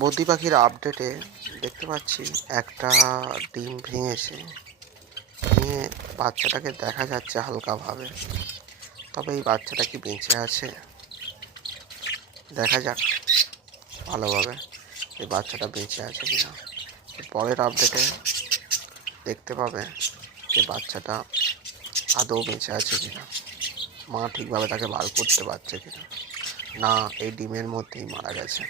বদ্রি পাখির আপডেটে দেখতে পাচ্ছি একটা ডিম ভেঙেছে, ভেঙে বাচ্চাটাকে দেখা যাচ্ছে হালকাভাবে। তবে এই বাচ্চাটা কি বেঁচে আছে দেখা যাক ভালোভাবে, এই বাচ্চাটা বেঁচে আছে কিনা। পরের আপডেটে দেখতে পাবে যে বাচ্চাটা আদৌ বেঁচে আছে কিনা, মা ঠিকভাবে তাকে বার করতে পারছে কিনা, না এই ডিমের মধ্যেই মারা গেছে।